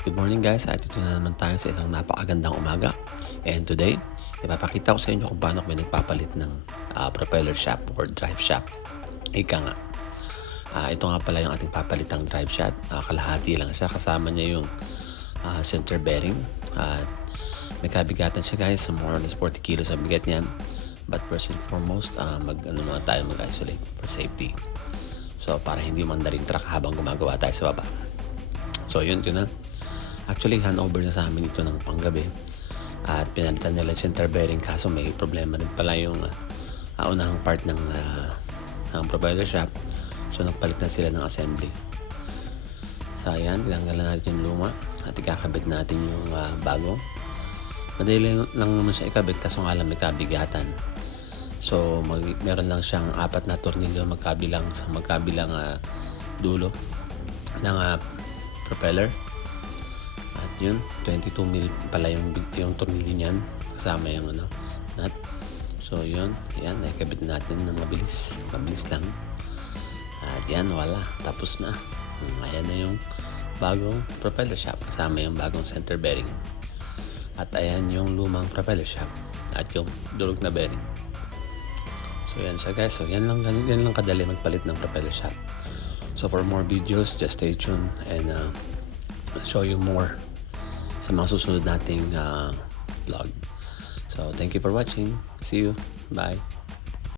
Good morning guys, at ito na naman tayo sa isang napakagandang umaga. And today, ipapakita ko sa inyo kung paano kami nagpapalit ng propeller shaft or drive shaft. Ika nga. Ito nga pala yung ating papalitang drive shaft. Kalahati lang siya, kasama niya yung center bearing. At may kabigatan siya guys, more or less 40 kilos ang bigat niya. But first and foremost, muna tayo mag-isolate for safety. So para hindi mandarin truck habang gumagawa tayo sa baba. So yun na. Actually, handover na sa amin ito ng panggabi at pinalitan nila center bearing, kaso may problema rin pala yung unahang part ng propeller shaft. So nagpalit na sila ng assembly. So ayan, tinanggalan natin yung luma at ikakabit natin yung bago. Madali lang naman siya ikabit, kaso nga lang may kabigatan. So meron lang siyang 4 na tornilyo magkabilang dulo ng propeller. At yun, 22 mil pala yung tornilyo niyan, kasama yung nut. So yun, ayan, nakikabit natin ng mabilis lang. At yan, wala, tapos na. Ayan na yung bagong propeller shaft, kasama yung bagong center bearing. At ayan yung lumang propeller shaft at yung durog na bearing. So yan siya guys, so yan lang kadali magpalit ng propeller shaft. So for more videos, just stay tuned and show you more sa mga susunod nating vlog. So thank you for watching. See you. Bye.